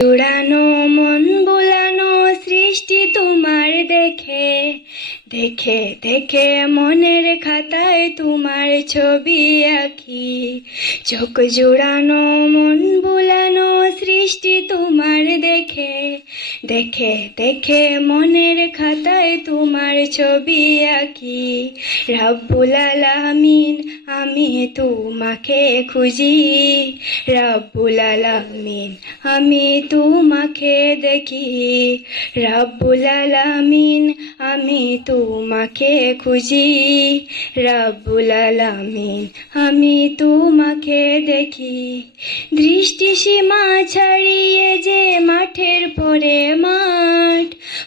জোড়ানো মন বোলানো সৃষ্টি তোমার দেখে দেখে দেখে মনের খাতায় তোমার ছবি আঁকি। চোখ জোড়ানো মন বোলানো সৃষ্টি তোমার দেখে দেখে দেখে মনের খাতায় তোমার ছবি আঁকি। রাব্বুল আলামিন আমি তোমাকে খুঁজি, রাব্বুল আলামিন আমি তোমাকে দেখি, রাব্বুল আলামিন আমি তোমাকে খুঁজি, রাব্বুল আলামিন আমি তোমাকে দেখি। দৃষ্টিসীমা ছাড়িয়ে যে মাঠের পরে মাঠ,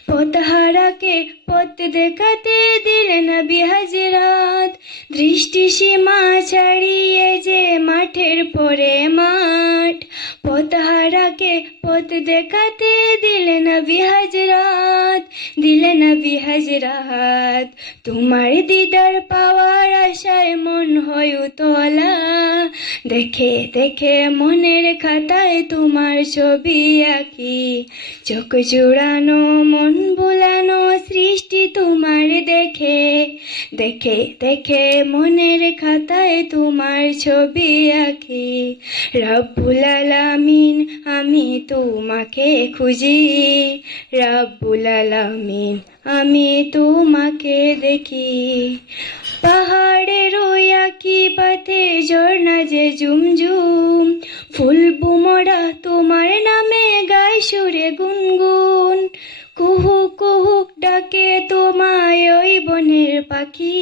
পথহারাকে পথ দেখাতে দিলেন নবী হযরত। দৃষ্টিসীমা ছাড়িয়ে যে মাঠের পরে মাঠ, পথহারাকে পথ দেখাতে দিলেন নবী হযরত, দিলেন নবী হযরত। তোমার দিদার পাওয়ার আশায় মন হয় উতলা, দেখে দেখে মনের খাতায় তোমার ছবি আঁকি। চোখ জোড়ানো মন বোলানো সৃষ্টি তোমার দেখে দেখে দেখে মনের খাতায় তোমার ছবি আঁকি। রাব্বুল আলামিন আমি তোমাকে খুঁজি, রাব্বুল আলামিন আমি তোমাকে দেখি। পাহাড়ের ওই আঁকি পথে ঝর্ণা যে ঝুমঝুম, ফুল বুমরা তোমার নামে গায় সুরে গুনগুন। কুহুক কুহুক ডাকে তোমায় ওই বনের পাখি,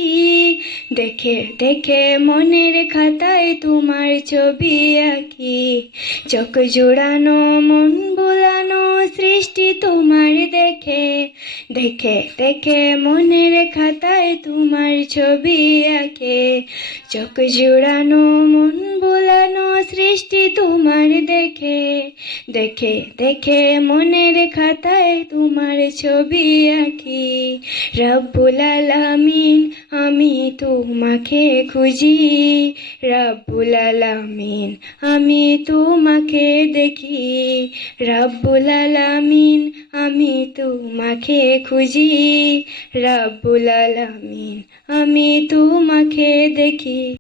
দেখে দেখে মনের খাতায় তোমার ছবি আঁকি। চোখ জোড়ানো মন বোলানো সৃষ্টি তোমার দেখে দেখে দেখে মনের খাতায় তোমার ছবি আঁকে। চোখ জোড়ানো মন বোলানো সৃষ্টি তোমার দেখে দেখে দেখে মনের খাতায় তোমার ছবি আঁকি। রাব্বুল আলামিন আমি তোমাকে খুঁজি, রাব্বুল আলামিন আমি তোমাকে দেখি, রাব্বুল আলামিন আমি তোমাকে খুঁজি, রাব্বুল আলামিন আমি তোমাকে দেখি।